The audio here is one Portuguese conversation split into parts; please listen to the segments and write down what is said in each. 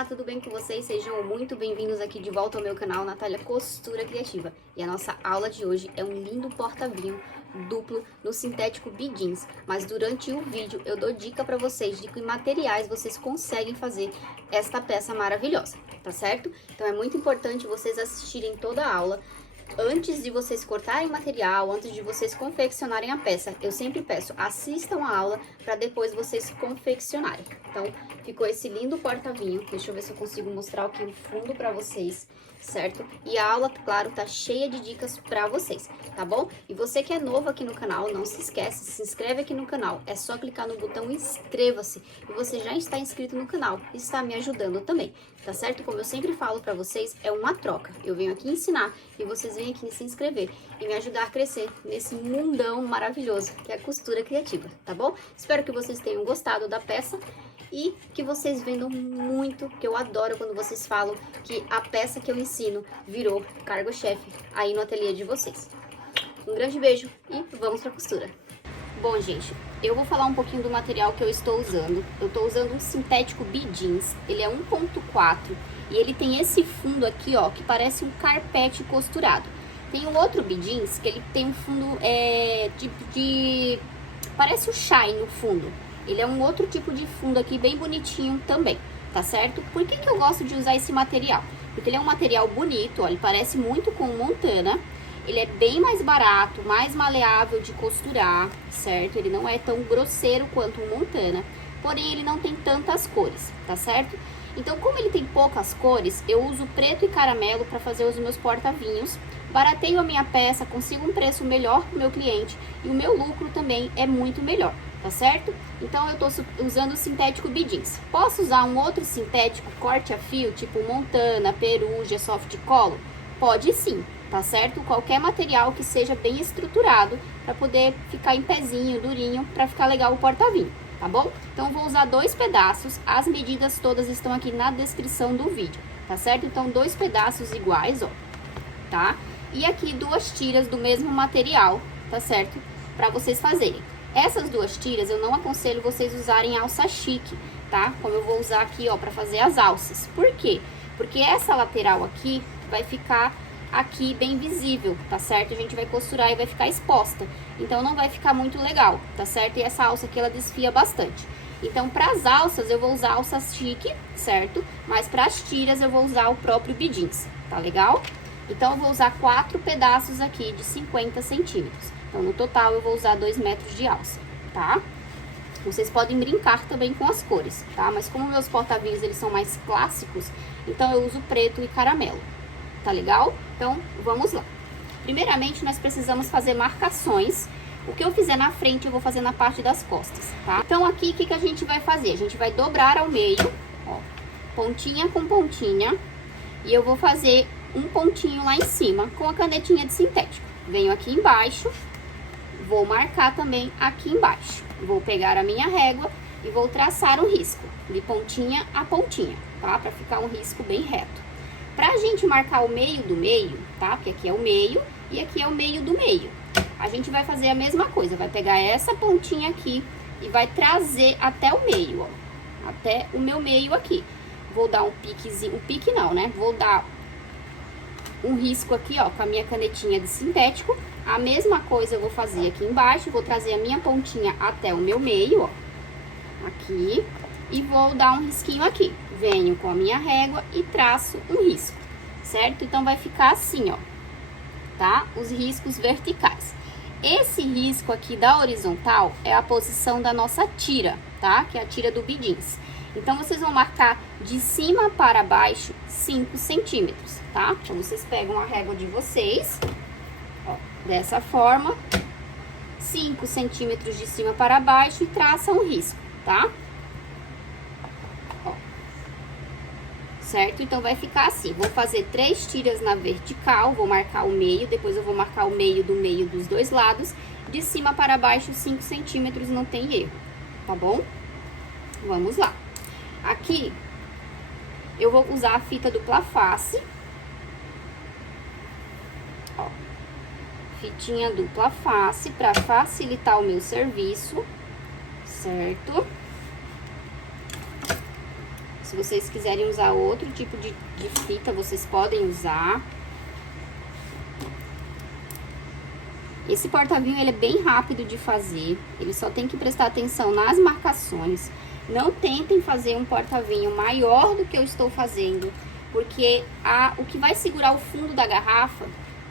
Olá, tudo bem com vocês? Sejam muito bem-vindos aqui de volta ao meu canal Natália Costura Criativa. E a nossa aula de hoje é um lindo porta-vinho duplo no sintético B-Jeans. Mas durante o vídeo eu dou dica para vocês de que materiais vocês conseguem fazer esta peça maravilhosa, tá certo? Então é muito importante vocês assistirem toda a aula. Antes de vocês cortarem material, antes de vocês confeccionarem a peça, eu sempre peço, assistam a aula para depois vocês confeccionarem. Então, ficou esse lindo porta-vinho. Deixa eu ver se eu consigo mostrar aqui o fundo para vocês, certo? E a aula, claro, tá cheia de dicas para vocês, tá bom? E você que é novo aqui no canal, não se esquece, se inscreve aqui no canal. É só clicar no botão inscreva-se e você já está inscrito no canal. Está me ajudando também, tá certo? Como eu sempre falo para vocês, é uma troca. Eu venho aqui ensinar e vocês vêm aqui se inscrever e me ajudar a crescer nesse mundão maravilhoso que é a costura criativa, tá bom? Espero que vocês tenham gostado da peça e que vocês vendam muito, que eu adoro quando vocês falam que a peça que eu ensino virou cargo-chefe aí no ateliê de vocês. Um grande beijo e vamos pra costura! Bom, gente, eu vou falar um pouquinho do material que eu estou usando. Eu estou usando um sintético B-Jeans, ele é 1.4 e ele tem esse fundo aqui, ó, que parece um carpete costurado. Tem um outro B-Jeans que ele tem um fundo parece o chai no fundo. Ele é um outro tipo de fundo aqui, bem bonitinho também, tá certo? Por que eu gosto de usar esse material? Porque ele é um material bonito, ó, ele parece muito com o Montana. Ele é bem mais barato, mais maleável de costurar, certo? Ele não é tão grosseiro quanto o Montana, porém ele não tem tantas cores, tá certo? Então, como ele tem poucas cores, eu uso preto e caramelo para fazer os meus porta-vinhos. Barateio a minha peça, consigo um preço melhor para o meu cliente e o meu lucro também é muito melhor, tá certo? Então, eu tô usando o sintético B-Jeans. Posso usar um outro sintético corte a fio, tipo Montana, Perugia, Soft Color? Pode sim, tá certo? Qualquer material que seja bem estruturado para poder ficar em pezinho, durinho, para ficar legal o porta-vinho, tá bom? Então, eu vou usar 2 pedaços, as medidas todas estão aqui na descrição do vídeo, tá certo? Então, 2 pedaços iguais, ó, tá? E aqui 2 tiras do mesmo material, tá certo? Para vocês fazerem. Essas 2 tiras eu não aconselho vocês usarem alça chique, tá? Como eu vou usar aqui, ó, para fazer as alças. Por quê? Porque essa lateral aqui vai ficar aqui bem visível, tá certo? A gente vai costurar e vai ficar exposta. Então, não vai ficar muito legal, tá certo? E essa alça aqui, ela desfia bastante. Então, para as alças, eu vou usar alça chique, certo? Mas para as tiras, eu vou usar o próprio B-Jeans, tá legal? Então, eu vou usar 4 pedaços aqui de 50 centímetros. Então, no total, eu vou usar 2 metros de alça, tá? Vocês podem brincar também com as cores, tá? Mas como meus porta-vinhos, eles são mais clássicos, então eu uso preto e caramelo, tá legal? Então, vamos lá. Primeiramente, nós precisamos fazer marcações. O que eu fizer na frente, eu vou fazer na parte das costas, tá? Então, aqui, o que a gente vai fazer? A gente vai dobrar ao meio, ó, pontinha com pontinha, e eu vou fazer um pontinho lá em cima com a canetinha de sintético. Venho aqui embaixo, vou marcar também aqui embaixo. Vou pegar a minha régua e vou traçar um risco de pontinha a pontinha, tá? Pra ficar um risco bem reto. Pra gente marcar o meio do meio, tá? Porque aqui é o meio e aqui é o meio do meio. A gente vai fazer a mesma coisa, vai pegar essa pontinha aqui e vai trazer até o meio, ó. Até o meu meio aqui. Vou dar um piquezinho, um pique não, né? Vou dar um risco aqui, ó, com a minha canetinha de sintético. A mesma coisa eu vou fazer aqui embaixo, vou trazer a minha pontinha até o meu meio, ó, aqui, e vou dar um risquinho aqui. Venho com a minha régua e traço um risco, certo? Então, vai ficar assim, ó, tá? Os riscos verticais. Esse risco aqui da horizontal é a posição da nossa tira, tá? Que é a tira do B-Jeans. Então, vocês vão marcar de cima para baixo 5 centímetros, tá? Então, vocês pegam a régua de vocês, ó, dessa forma, 5 centímetros de cima para baixo e traçam um risco, tá? Ó, certo? Então, vai ficar assim. Vou fazer 3 tiras na vertical, vou marcar o meio, depois eu vou marcar o meio do meio dos 2 lados. De cima para baixo, 5 centímetros, não tem erro, tá bom? Vamos lá. Aqui, eu vou usar a fita dupla face. Ó, fitinha dupla face para facilitar o meu serviço, certo? Se vocês quiserem usar outro tipo de fita, vocês podem usar. Esse porta-vinho, ele é bem rápido de fazer, ele só tem que prestar atenção nas marcações. Não tentem fazer um porta-vinho maior do que eu estou fazendo, porque o que vai segurar o fundo da garrafa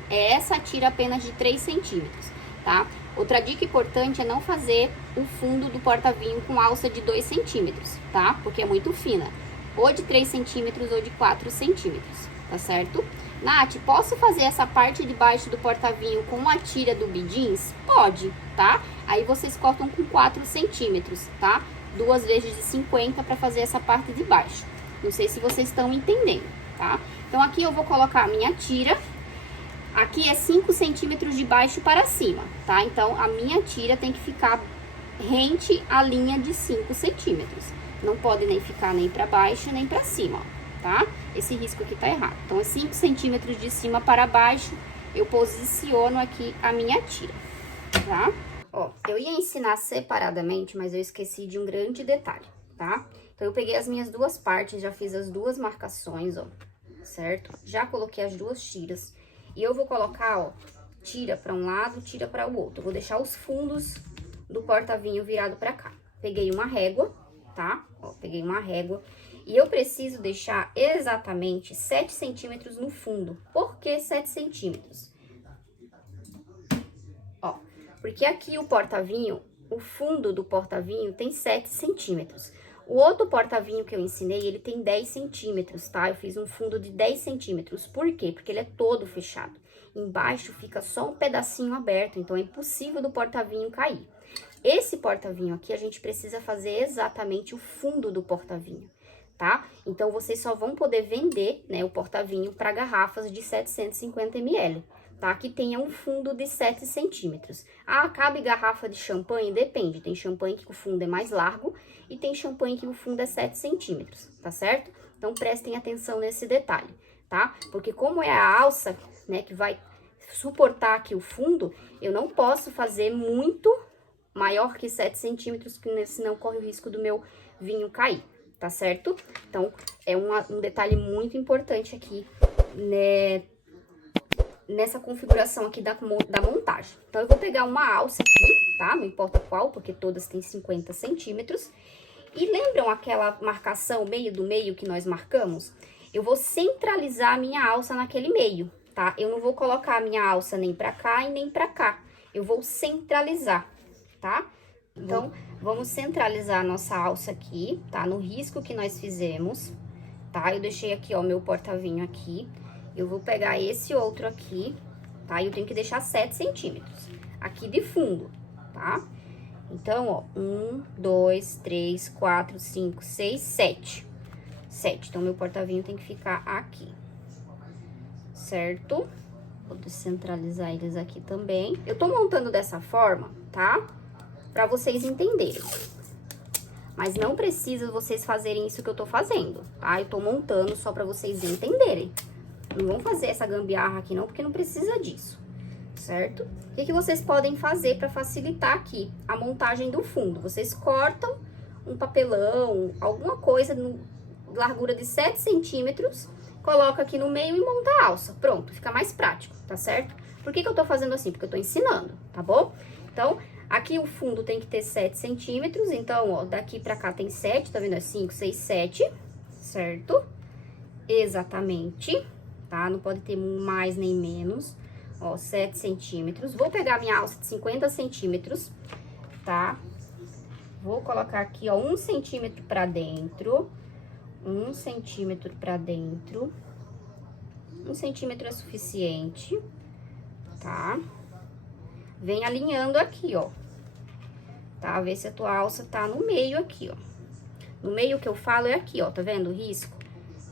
é essa tira apenas de 3 centímetros, tá? Outra dica importante é não fazer o fundo do porta-vinho com alça de 2 centímetros, tá? Porque é muito fina, ou de 3 centímetros ou de 4 centímetros, tá certo? Nath, posso fazer essa parte de baixo do porta-vinho com a tira do bidins? Pode, tá? Aí vocês cortam com 4 centímetros, tá? 2 vezes de 50 para fazer essa parte de baixo. Não sei se vocês estão entendendo, tá? Então, aqui eu vou colocar a minha tira. Aqui é 5 centímetros de baixo para cima, tá? Então, a minha tira tem que ficar rente à linha de 5 centímetros. Não pode nem ficar nem para baixo, nem para cima, ó. Tá? Esse risco aqui tá errado. Então, é 5 centímetros de cima para baixo, eu posiciono aqui a minha tira, tá? Ó, eu ia ensinar separadamente, mas eu esqueci de um grande detalhe, tá? Então, eu peguei as minhas duas partes, já fiz as duas marcações, ó, certo? Já coloquei as duas tiras. E eu vou colocar, ó, tira para um lado, tira para o outro. Eu vou deixar os fundos do porta-vinho virado para cá. Peguei uma régua, tá? Ó, peguei uma régua. E eu preciso deixar exatamente 7 centímetros no fundo. Por que 7 centímetros? Ó, porque aqui o porta-vinho, o fundo do porta-vinho tem 7 centímetros. O outro porta-vinho que eu ensinei, ele tem 10 centímetros, tá? Eu fiz um fundo de 10 centímetros. Por quê? Porque ele é todo fechado. Embaixo fica só um pedacinho aberto, então é impossível do porta-vinho cair. Esse porta-vinho aqui, a gente precisa fazer exatamente o fundo do porta-vinho, tá? Então, vocês só vão poder vender, né, o porta-vinho para garrafas de 750 ml, tá? Que tenha um fundo de 7 centímetros. Ah, cabe garrafa de champanhe? Depende, tem champanhe que o fundo é mais largo e tem champanhe que o fundo é 7 centímetros, tá certo? Então, prestem atenção nesse detalhe, tá? Porque como é a alça, né, que vai suportar aqui o fundo, eu não posso fazer muito maior que 7 centímetros, porque senão corre o risco do meu vinho cair, tá certo? Então, é um detalhe muito importante aqui, né, nessa configuração aqui da montagem. Então, eu vou pegar uma alça aqui, tá? Não importa qual, porque todas têm 50 centímetros. E lembram aquela marcação meio do meio que nós marcamos? Eu vou centralizar a minha alça naquele meio, tá? Eu não vou colocar a minha alça nem pra cá e nem pra cá. Eu vou centralizar, tá? Então, vamos centralizar a nossa alça aqui, tá? No risco que nós fizemos, tá? Eu deixei aqui, ó, meu porta-vinho aqui. Eu vou pegar esse outro aqui, tá? Eu tenho que deixar 7 centímetros aqui de fundo, tá? Então, ó, 1, 2, 3, 4, 5, 6, 7. 7. Então, meu porta-vinho tem que ficar aqui, certo? Vou descentralizar eles aqui também. Eu tô montando dessa forma, tá? Pra vocês entenderem. Mas não precisa vocês fazerem isso que eu tô fazendo, tá? Eu tô montando só pra vocês entenderem. Não vão fazer essa gambiarra aqui não, porque não precisa disso, certo? O que vocês podem fazer pra facilitar aqui a montagem do fundo? Vocês cortam um papelão, alguma coisa no largura de 7 centímetros, coloca aqui no meio e monta a alça. Pronto, fica mais prático, tá certo? Por que eu tô fazendo assim? Porque eu tô ensinando, tá bom? Então, aqui o fundo tem que ter 7 centímetros, então, ó, daqui pra cá tem 7, tá vendo? É 5, 6, 7, certo? Exatamente, tá? Não pode ter mais nem menos, ó, 7 centímetros. Vou pegar minha alça de 50 centímetros, tá? Vou colocar aqui, ó, 1 centímetro pra dentro, 1 centímetro pra dentro, 1 centímetro é suficiente, tá? Vem alinhando aqui, ó, tá? Vê se a tua alça tá no meio aqui, ó. No meio que eu falo é aqui, ó, tá vendo o risco?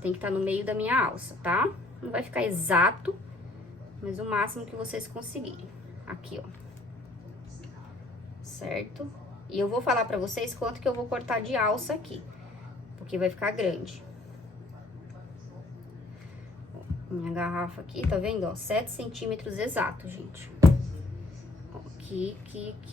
Tem que estar no meio da minha alça, tá? Não vai ficar exato, mas o máximo que vocês conseguirem. Aqui, ó. Certo? E eu vou falar pra vocês quanto que eu vou cortar de alça aqui, porque vai ficar grande. Minha garrafa aqui, tá vendo, ó? 7 centímetros exato, gente. Aqui.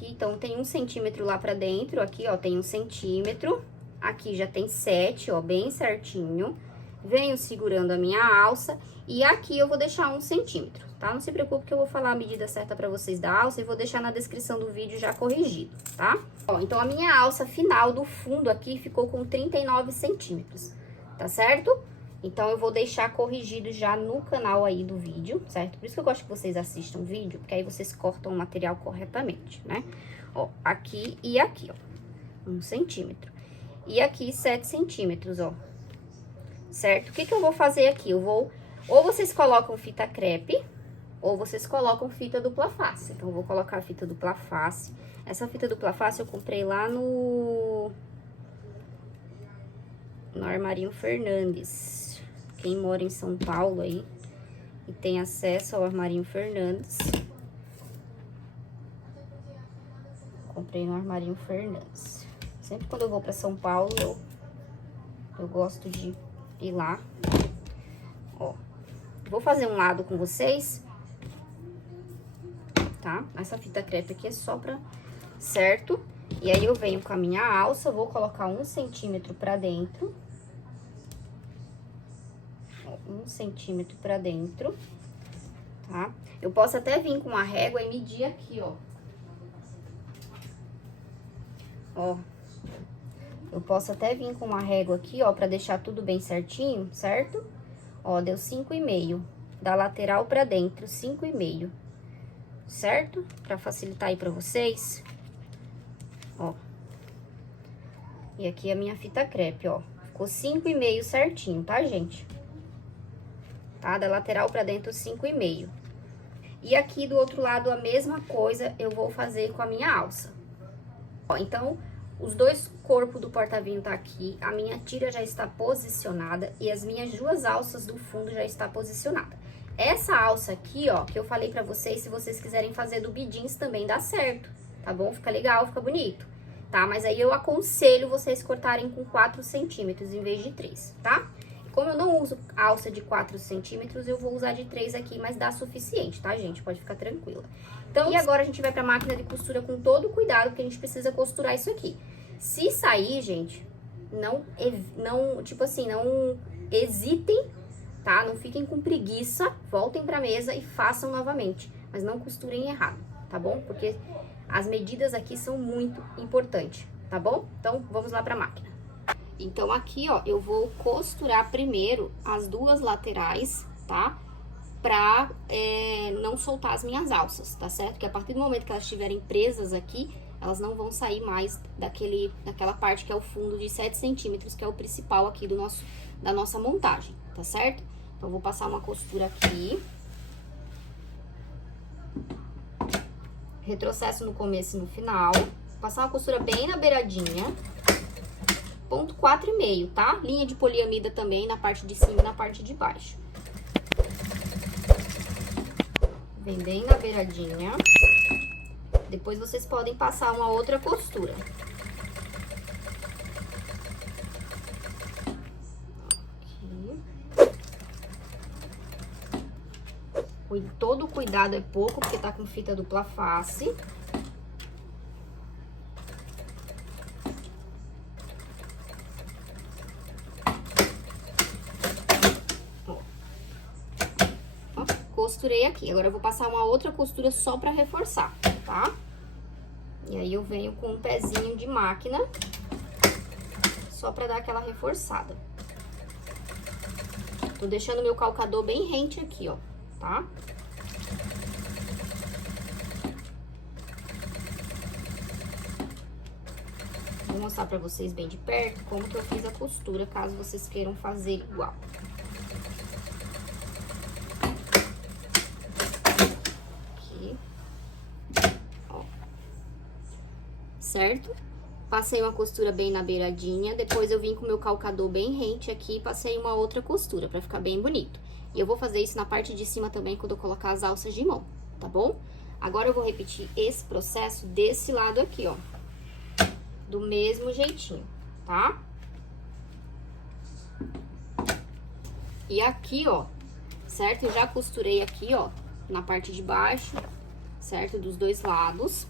Então, tem 1 centímetro lá pra dentro, aqui, ó, tem 1 centímetro. Aqui já tem 7, ó, bem certinho. Venho segurando a minha alça e aqui eu vou deixar 1 centímetro, tá? Não se preocupe que eu vou falar a medida certa pra vocês da alça e vou deixar na descrição do vídeo já corrigido, tá? Ó, então a minha alça final do fundo aqui ficou com 39 centímetros, tá certo? Então eu vou deixar corrigido já no canal aí do vídeo, certo? Por isso que eu gosto que vocês assistam o vídeo, porque aí vocês cortam o material corretamente, né? Ó, aqui e aqui, ó, 1 centímetro. E aqui 7 centímetros, ó. Certo? O que que eu vou fazer aqui? Eu vou... Ou vocês colocam fita crepe, ou vocês colocam fita dupla face. Então, eu vou colocar a fita dupla face. Essa fita dupla face eu comprei lá no Armarinho Fernandes. Quem mora em São Paulo aí e tem acesso ao Armarinho Fernandes. Comprei no Armarinho Fernandes. Sempre quando eu vou pra São Paulo, eu gosto de ir lá. Ó, vou fazer um lado com vocês, tá? Essa fita crepe aqui é só pra... Certo? E aí, eu venho com a minha alça, vou colocar 1 centímetro pra dentro. Ó, 1 centímetro pra dentro, tá? Eu posso até vir com a régua e medir aqui, ó. Ó. Eu posso até vir com uma régua aqui, ó, pra deixar tudo bem certinho, certo? Ó, deu 5,5. Da lateral pra dentro, 5,5. Certo? Pra facilitar aí pra vocês. Ó. E aqui a minha fita crepe, ó. Ficou 5,5 certinho, tá, gente? Tá? Da lateral pra dentro, 5,5. E aqui do outro lado, a mesma coisa eu vou fazer com a minha alça. Ó, então... Os dois corpos do porta-vinho tá aqui, a minha tira já está posicionada e as minhas 2 alças do fundo já está posicionada. Essa alça aqui, ó, que eu falei pra vocês, se vocês quiserem fazer do bidins também dá certo, tá bom? Fica legal, fica bonito, tá? Mas aí eu aconselho vocês cortarem com 4 centímetros em vez de 3, tá? Como eu não uso alça de 4 centímetros, eu vou usar de 3 aqui, mas dá suficiente, tá, gente? Pode ficar tranquila. Então, e agora a gente vai pra máquina de costura com todo cuidado, porque a gente precisa costurar isso aqui. Se sair, gente, não hesitem, tá? Não fiquem com preguiça, voltem pra mesa e façam novamente. Mas não costurem errado, tá bom? Porque as medidas aqui são muito importantes, tá bom? Então, vamos lá pra máquina. Então, aqui, ó, eu vou costurar primeiro as 2 laterais, tá? Pra não soltar as minhas alças, tá certo? Que a partir do momento que elas estiverem presas aqui, elas não vão sair mais daquela parte que é o fundo de 7 centímetros, que é o principal aqui da nossa montagem, tá certo? Então, eu vou passar uma costura aqui. Retrocesso no começo e no final. Passar uma costura bem na beiradinha. Ponto 4,5, tá? Linha de poliamida também na parte de cima e na parte de baixo. Vem bem na beiradinha. Depois vocês podem passar uma outra costura. Aqui. Todo cuidado é pouco, porque tá com fita dupla face. Costurei aqui. Agora eu vou passar uma outra costura só pra reforçar, tá? E aí eu venho com um pezinho de máquina, só pra dar aquela reforçada. Tô deixando meu calcador bem rente aqui, ó, tá? Vou mostrar pra vocês bem de perto como que eu fiz a costura, caso vocês queiram fazer igual. Certo? Passei uma costura bem na beiradinha, depois eu vim com o meu calcador bem rente aqui e passei uma outra costura pra ficar bem bonito. E eu vou fazer isso na parte de cima também quando eu colocar as alças de mão, tá bom? Agora eu vou repetir esse processo desse lado aqui, ó. Do mesmo jeitinho, tá? E aqui, ó, certo? Eu já costurei aqui, ó, na parte de baixo, certo? Dos 2 lados.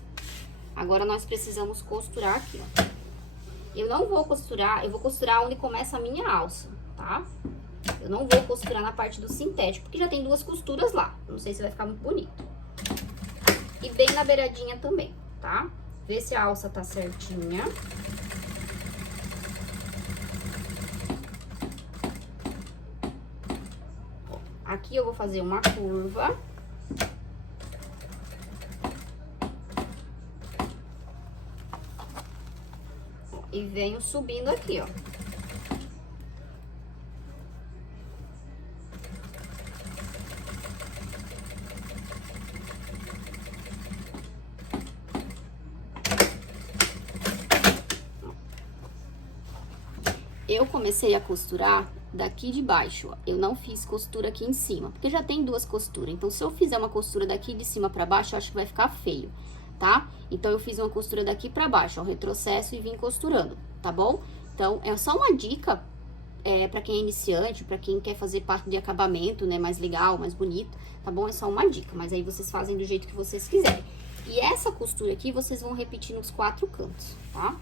Agora, nós precisamos costurar aqui, ó. Eu não vou costurar, eu vou costurar onde começa a minha alça, tá? Eu não vou costurar na parte do sintético, porque já tem duas costuras lá. Não sei se vai ficar muito bonito. E bem na beiradinha também, tá? Vê se a alça tá certinha. Aqui eu vou fazer uma curva. E venho subindo aqui, ó. Eu comecei a costurar daqui de baixo, ó. Eu não fiz costura aqui em cima, porque já tem duas costuras. Então, se eu fizer uma costura daqui de cima pra baixo, eu acho que vai ficar feio, tá? Então, eu fiz uma costura daqui pra baixo, ó, retrocesso e vim costurando, tá bom? Então, é só uma dica, pra quem é iniciante, pra quem quer fazer parte de acabamento, né, mais legal, mais bonito, tá bom? É só uma dica, mas aí vocês fazem do jeito que vocês quiserem. E essa costura aqui, vocês vão repetir nos 4 cantos, tá?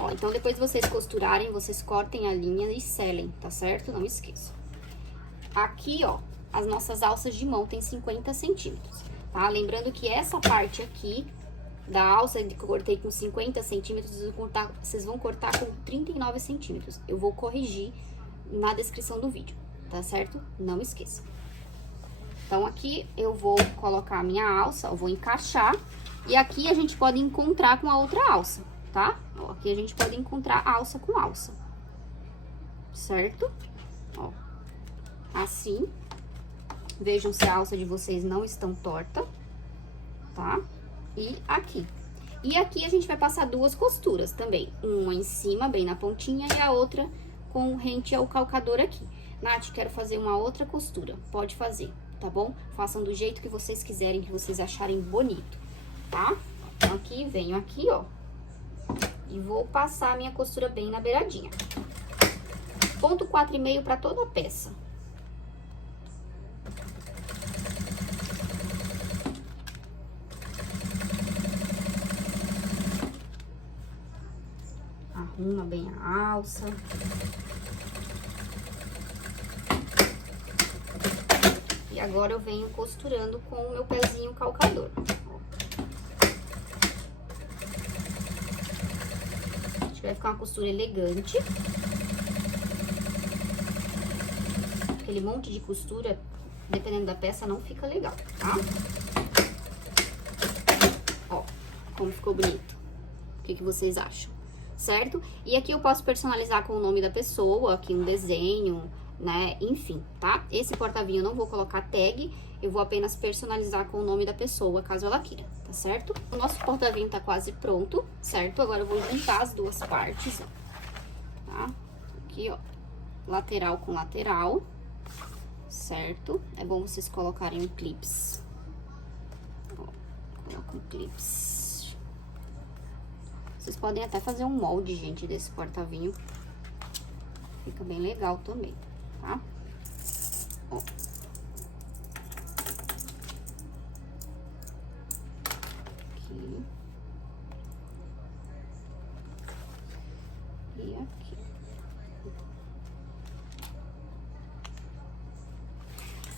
Ó, então, depois de vocês costurarem, vocês cortem a linha e selem, tá certo? Não esqueçam. Aqui, ó, as nossas alças de mão tem 50 centímetros, tá? Lembrando que essa parte aqui da alça que eu cortei com 50 centímetros, vocês vão cortar com 39 centímetros. Eu vou corrigir na descrição do vídeo, tá certo? Não esqueça. Então, aqui eu vou colocar a minha alça, eu vou encaixar, e aqui a gente pode encontrar com a outra alça, tá? Ó, aqui a gente pode encontrar alça com alça, certo? Ó, assim. Vejam se a alça de vocês não estão torta, tá? E aqui. E aqui a gente vai passar duas costuras também. Uma em cima, bem na pontinha, e a outra com rente ao calcador aqui. Nath, quero fazer uma outra costura. Pode fazer, tá bom? Façam do jeito que vocês quiserem, que vocês acharem bonito, tá? Então, aqui, venho aqui, ó. E vou passar a minha costura bem na beiradinha. Ponto 4,5 para toda a peça. Arruma bem a alça. E agora eu venho costurando com o meu pezinho calcador. Acho que vai ficar uma costura elegante. Aquele monte de costura, dependendo da peça, não fica legal, tá? Ó, como ficou bonito. O que vocês acham? Certo? E aqui eu posso personalizar com o nome da pessoa, aqui um desenho, né? Enfim, tá? Esse porta-vinho eu não vou colocar tag, eu vou apenas personalizar com o nome da pessoa, caso ela queira, tá certo? O nosso porta-vinho tá quase pronto, certo? Agora eu vou juntar as duas partes, ó, tá? Aqui, ó, lateral com lateral, certo? É bom vocês colocarem um clips. Ó, coloca um clips. Vocês podem até fazer um molde, gente, desse porta-vinho. Fica bem legal também, tá? Ó. Aqui. E aqui.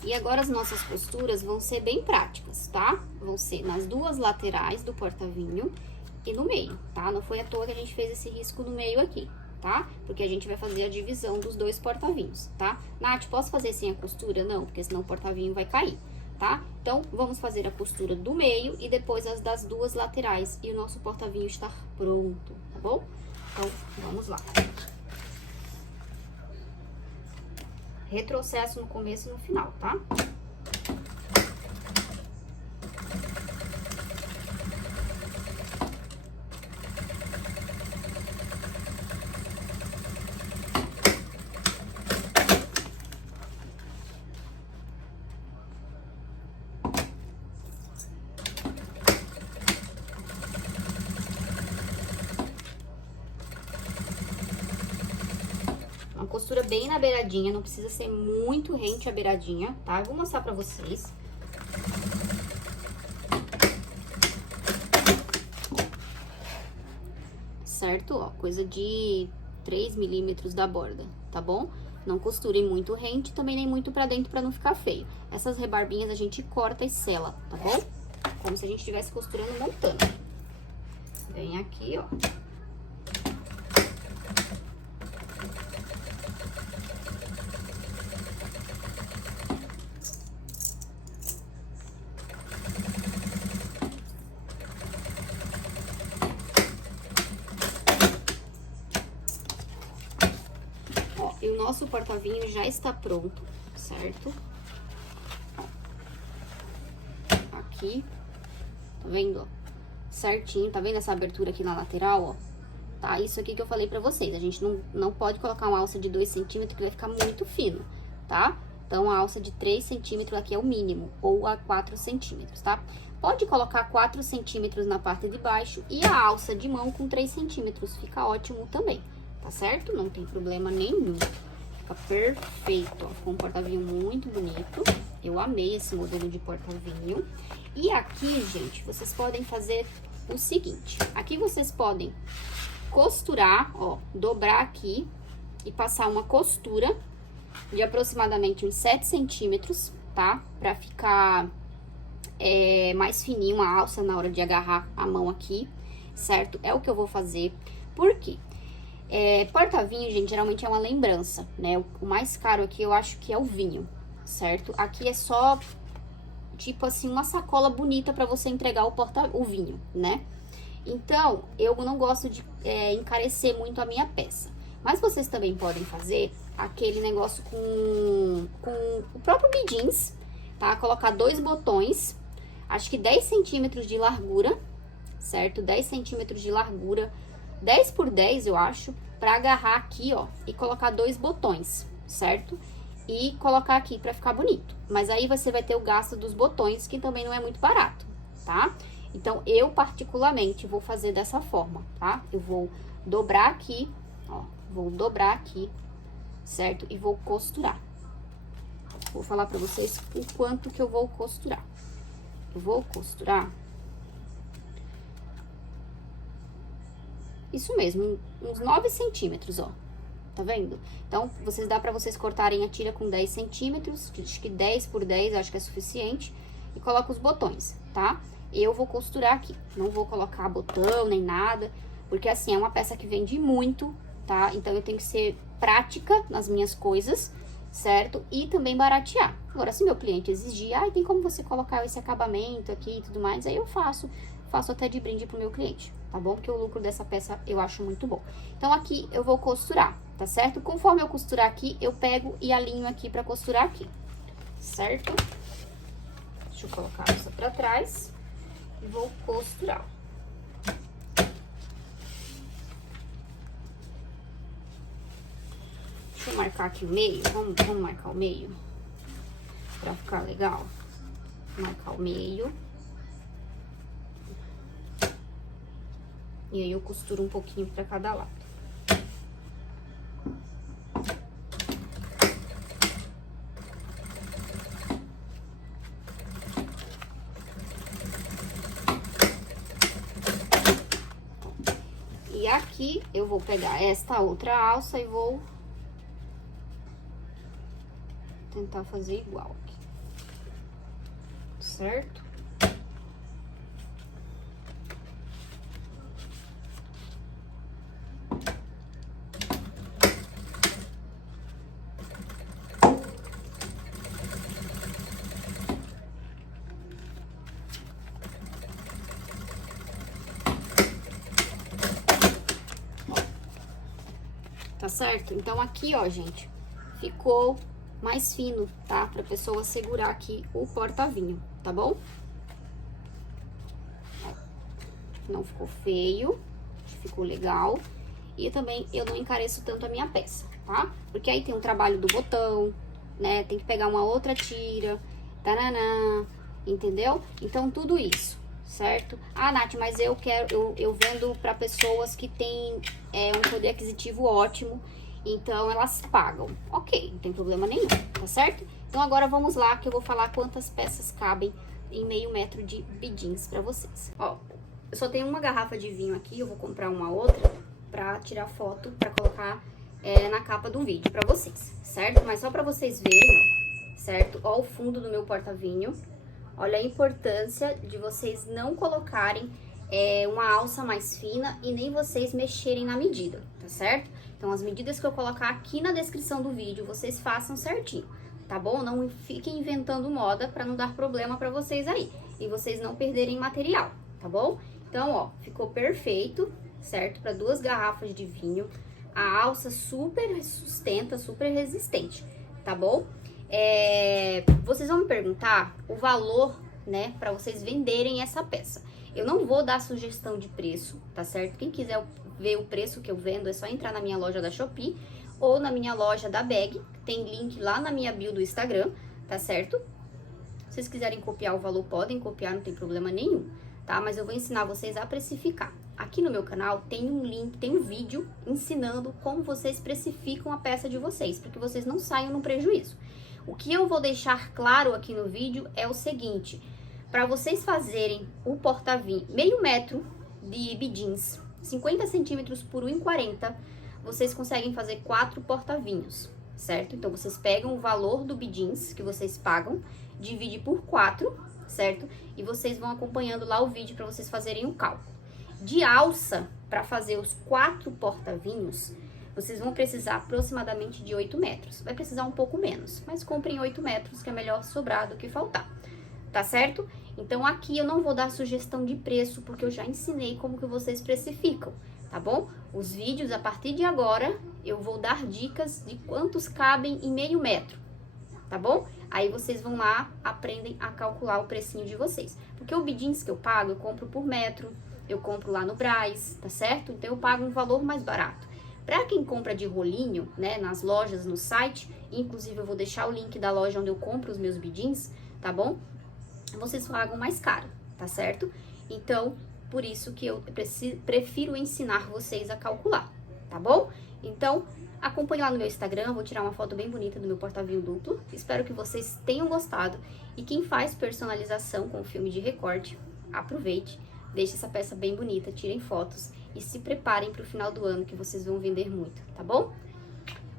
E agora as nossas costuras vão ser bem práticas, tá? Vão ser nas duas laterais do porta-vinho e no meio, tá? Não foi à toa que a gente fez esse risco no meio aqui, tá? Porque a gente vai fazer a divisão dos dois porta-vinhos, tá? Nath, posso fazer sem a costura? Não, porque senão o porta-vinho vai cair. tá? Então, vamos fazer a costura do meio e depois as das duas laterais. E o nosso porta-vinho está pronto, tá bom? Então, vamos lá. Retrocesso no começo e no final, tá? Uma costura bem na beiradinha, não precisa ser muito rente a beiradinha, tá? Eu vou mostrar pra vocês. Certo? Ó, coisa de 3 milímetros da borda, tá bom? Não costurem muito rente, também nem muito pra dentro pra não ficar feio. Essas rebarbinhas a gente corta e sela, tá bom? Como se a gente estivesse costurando montando. Vem aqui, ó. E o nosso porta-vinho já está pronto, certo? Aqui, tá vendo, ó? Certinho, tá vendo essa abertura aqui na lateral, ó? Tá, isso aqui que eu falei pra vocês, a gente não pode colocar uma alça de 2 centímetros que vai ficar muito fino, tá? Então, a alça de 3 centímetros aqui é o mínimo, ou a 4 centímetros, tá? Pode colocar 4 centímetros na parte de baixo e a alça de mão com 3 centímetros, fica ótimo também, tá certo? Não tem problema nenhum. Fica perfeito, ó. Ficou um porta-vinho muito bonito. Eu amei esse modelo de porta-vinho. E aqui, gente, vocês podem fazer o seguinte. Aqui vocês podem costurar, ó, dobrar aqui e passar uma costura de aproximadamente uns 7 centímetros, tá? Pra ficar mais fininho a alça na hora de agarrar a mão aqui, certo? É o que eu vou fazer. Por quê? Porta-vinho, gente, geralmente é uma lembrança, né? O mais caro aqui eu acho que é o vinho, certo? Aqui é só, tipo assim, uma sacola bonita pra você entregar o vinho, né? Então, eu não gosto de encarecer muito a minha peça. Mas vocês também podem fazer aquele negócio com o próprio bidins, tá? Colocar 2 botões, acho que 10 centímetros de largura, certo? 10 centímetros de largura, 10 por 10, eu acho, pra agarrar aqui, ó, e colocar 2 botões, certo? E colocar aqui pra ficar bonito. Mas aí você vai ter o gasto dos botões, que também não é muito barato, tá? Então, eu particularmente vou fazer dessa forma, tá? Eu vou dobrar aqui, ó, vou dobrar aqui, certo? E vou costurar. Vou falar pra vocês o quanto que eu vou costurar. Eu vou costurar... Isso mesmo, uns 9 centímetros, ó. Tá vendo? Então, dá pra vocês cortarem a tira com 10 centímetros, acho que 10 por 10, acho que é suficiente. E coloca os botões, tá? Eu vou costurar aqui, não vou colocar botão nem nada, porque assim, é uma peça que vende muito, tá? Então, eu tenho que ser prática nas minhas coisas, certo? E também baratear. Agora, se meu cliente exigir, tem como você colocar esse acabamento aqui e tudo mais, aí eu faço até de brinde pro meu cliente, tá bom? Porque o lucro dessa peça eu acho muito bom. Então, aqui eu vou costurar, tá certo? Conforme eu costurar aqui, eu pego e alinho aqui pra costurar aqui, certo? Deixa eu colocar a alça pra trás e vou costurar. Deixa eu marcar aqui o meio, vamos marcar o meio, pra ficar legal. Marcar o meio. E aí, eu costuro um pouquinho pra cada lado. E aqui, eu vou pegar esta outra alça e vou tentar fazer igual aqui. Certo? tá certo? Então aqui, ó, gente, ficou mais fino, tá? Pra pessoa segurar aqui o porta-vinho, tá bom? Não ficou feio, ficou legal. E também eu não encareço tanto a minha peça, tá? Porque aí tem um trabalho do botão, né? Tem que pegar uma outra tira, taranã, entendeu? Então, tudo isso, certo? Ah, Nath, mas eu vendo pra pessoas que têm um poder aquisitivo ótimo, então elas pagam. Ok, não tem problema nenhum, tá certo? Então, agora vamos lá que eu vou falar quantas peças cabem em meio metro de bidins pra vocês. Ó, eu só tenho uma garrafa de vinho aqui, eu vou comprar uma outra pra tirar foto, pra colocar na capa do vídeo pra vocês, certo? Mas só pra vocês verem, ó, certo? Ó o fundo do meu porta-vinho. Olha a importância de vocês não colocarem uma alça mais fina e nem vocês mexerem na medida, tá certo? Então, as medidas que eu colocar aqui na descrição do vídeo, vocês façam certinho, tá bom? Não fiquem inventando moda pra não dar problema pra vocês aí e vocês não perderem material, tá bom? Então, ó, ficou perfeito, certo? Para 2 garrafas de vinho. A alça super sustenta, super resistente, tá bom? Vocês vão me perguntar o valor, né, para vocês venderem essa peça. Eu não vou dar sugestão de preço, tá certo? Quem quiser ver o preço que eu vendo, é só entrar na minha loja da Shopee ou na minha loja da Bag. Tem link lá na minha bio do Instagram, tá certo? Se vocês quiserem copiar o valor, podem copiar, não tem problema nenhum, tá? Mas eu vou ensinar vocês a precificar. Aqui no meu canal tem um link, tem um vídeo ensinando como vocês precificam a peça de vocês, para que vocês não saiam no prejuízo. O que eu vou deixar claro aqui no vídeo é o seguinte: para vocês fazerem o porta-vinho meio metro de bidins, 50 centímetros por 1,40, vocês conseguem fazer 4 porta-vinhos, certo? Então, vocês pegam o valor do bidins que vocês pagam, divide por 4, certo? E vocês vão acompanhando lá o vídeo para vocês fazerem o cálculo. De alça, para fazer os 4 porta-vinhos, vocês vão precisar aproximadamente de 8 metros. Vai precisar um pouco menos, mas comprem 8 metros, que é melhor sobrar do que faltar, tá certo? Então, aqui eu não vou dar sugestão de preço, porque eu já ensinei como que vocês precificam, tá bom? Os vídeos, a partir de agora, eu vou dar dicas de quantos cabem em meio metro, tá bom? Aí vocês vão lá, aprendem a calcular o precinho de vocês. Porque o bidins que eu pago, eu compro por metro, eu compro lá no Brás, tá certo? Então, eu pago um valor mais barato. Para quem compra de rolinho, né, nas lojas, no site, inclusive eu vou deixar o link da loja onde eu compro os meus bidins, tá bom? Vocês pagam mais caro, tá certo? Então, por isso que eu prefiro ensinar vocês a calcular, tá bom? Então, acompanhe lá no meu Instagram, eu vou tirar uma foto bem bonita do meu porta-vinho duplo. Espero que vocês tenham gostado. E quem faz personalização com filme de recorte, aproveite. Deixe essa peça bem bonita, tirem fotos e se preparem para o final do ano que vocês vão vender muito, tá bom?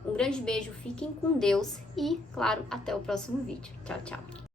Um grande beijo, fiquem com Deus e, claro, até o próximo vídeo. Tchau, tchau!